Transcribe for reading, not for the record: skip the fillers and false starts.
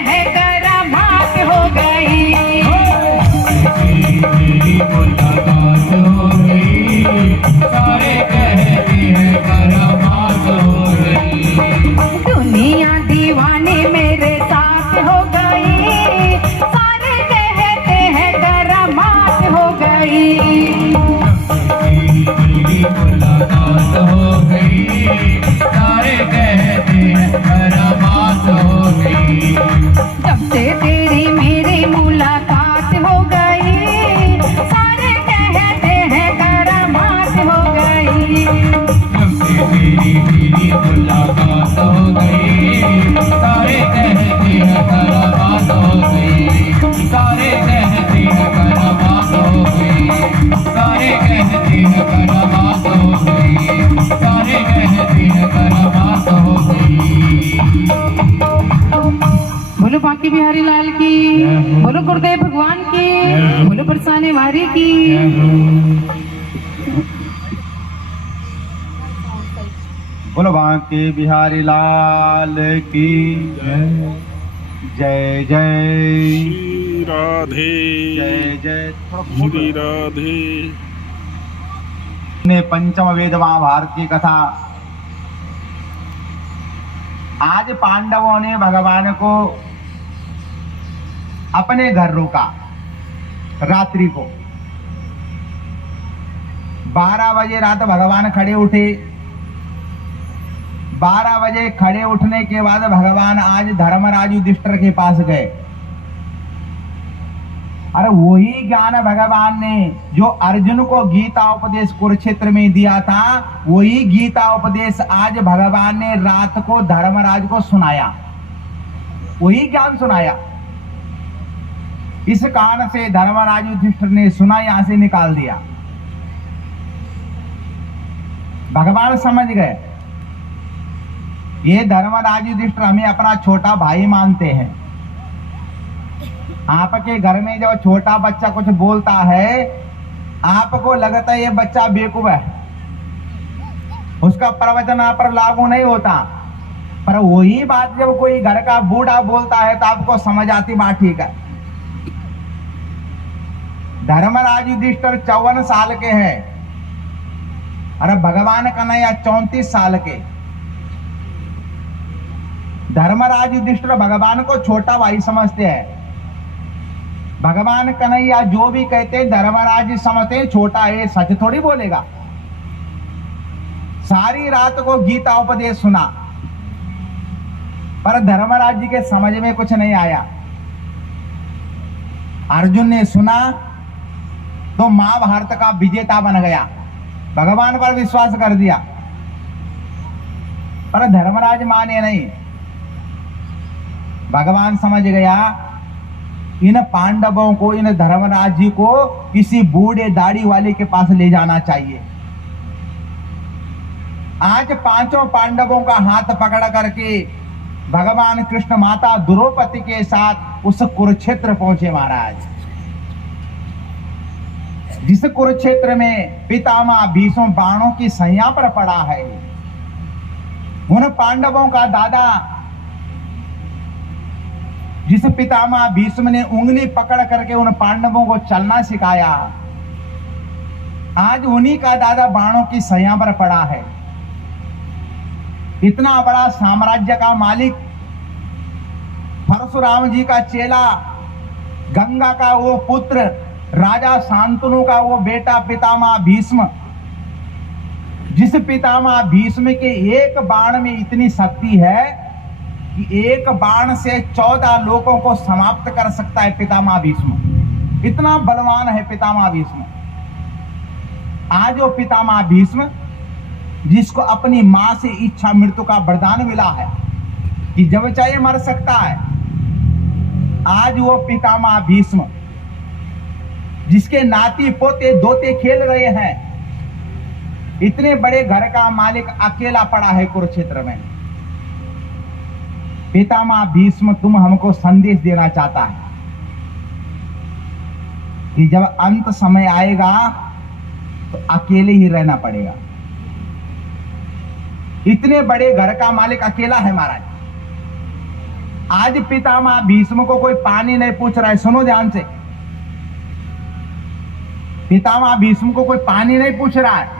है करामात हो गई, मुलाकात हो गई, सारे कहते हैं करामात हो गई। दुनिया दीवाने मेरे साथ हो गई, सारे कहते हैं करामात हो गई। मुलाकात हो गई, सारे कहते हैं करामात हो गई। जब से तेरी मेरी मुलाकात हो गई, सारे कहते हैं करामात हो गई। जब से मेरी मुलाकात हो गई, सारे कहते हैं करामात हो गई, सारे कहते हैं करामात हो गई, सारे कहते हैं करामात हो गई, सारे कहते हैं करामात हो गई। बोलो बांके बिहारी लाल की, बोलो गुरुदेव भगवान की, बोलो बरसाने वारी की। बोलो बांके बिहारी लाल की जय जय श्री राधे, जय जय। श्री राधे। ने पंचम वेद महाभारत की कथा। आज पांडवों ने भगवान को अपने घर रोका रात्रि को। 12 बजे रात भगवान खड़े उठे। 12 बजे खड़े उठने के बाद भगवान आज धर्मराज युधिष्ठिर के पास गए। अरे वही ज्ञान भगवान ने जो अर्जुन को गीता उपदेश कुरुक्षेत्र में दिया था, वही गीता उपदेश आज भगवान ने रात को धर्मराज को सुनाया, वही ज्ञान सुनाया। इस कारण से धर्मराज युधिष्ठिर ने सुना, यहां से निकाल दिया। भगवान समझ गए ये धर्मराज युधिष्ठिर हमें अपना छोटा भाई मानते हैं। आपके घर में जब छोटा बच्चा कुछ बोलता है, आपको लगता है ये बच्चा बेवकूफ है, उसका प्रवचन आप पर लागू नहीं होता। पर वही बात जब कोई घर का बूढ़ा बोलता है तो आपको समझ आती बात ठीक है। धर्मराज युधिष्ठिर 54 साल के हैं, अरे भगवान कन्हैया 34 साल के। धर्मराज युधिष्ठिर भगवान को छोटा भाई समझते हैं। भगवान कन्हैया जो भी कहते हैं धर्मराज समझते हैं छोटा है, सच थोड़ी बोलेगा। सारी रात को गीता उपदेश सुना, पर धर्मराज जी के समझ में कुछ नहीं आया। अर्जुन ने सुना तो महाभारत का विजेता बन गया, भगवान पर विश्वास कर दिया। पर धर्मराज माने नहीं। भगवान समझ गया इन पांडवों को, इन धर्मराज जी को किसी बूढ़े दाढ़ी वाले के पास ले जाना चाहिए। आज 5 पांडवों का हाथ पकड़ करके भगवान कृष्ण माता द्रौपदी के साथ उस कुरुक्षेत्र पहुंचे महाराज, जिस कुरुक्षेत्र में पितामह भीष्म बाणों की सैया पर पड़ा है। उन पांडवों का दादा जिस पितामह भीष्म ने उंगली पकड़ करके उन पांडवों को चलना सिखाया, आज उन्हीं का दादा बाणों की सैया पर पड़ा है। इतना बड़ा साम्राज्य का मालिक, परशुराम जी का चेला, गंगा का वो पुत्र, राजा शांतनु का वो बेटा पितामह भीष्म, जिस पितामह भीष्म के एक बाण में इतनी शक्ति है कि एक बाण से 14 लोगों को समाप्त कर सकता है पितामह भीष्म। इतना बलवान है पितामह भीष्म। आज वो पितामह भीष्म जिसको अपनी मां से इच्छा मृत्यु का वरदान मिला है कि जब चाहे मर सकता है, आज वो पितामह भीष्म जिसके नाती पोते दोते खेल रहे हैं, इतने बड़े घर का मालिक अकेला पड़ा है कुरुक्षेत्र में। पितामह भीष्म तुम हमको संदेश देना चाहता है कि जब अंत समय आएगा तो अकेले ही रहना पड़ेगा। इतने बड़े घर का मालिक अकेला है महाराज। आज पितामह भीष्म को कोई पानी नहीं पूछ रहा है, सुनो ध्यान से। पितामह भीष्म को कोई पानी नहीं पूछ रहा है,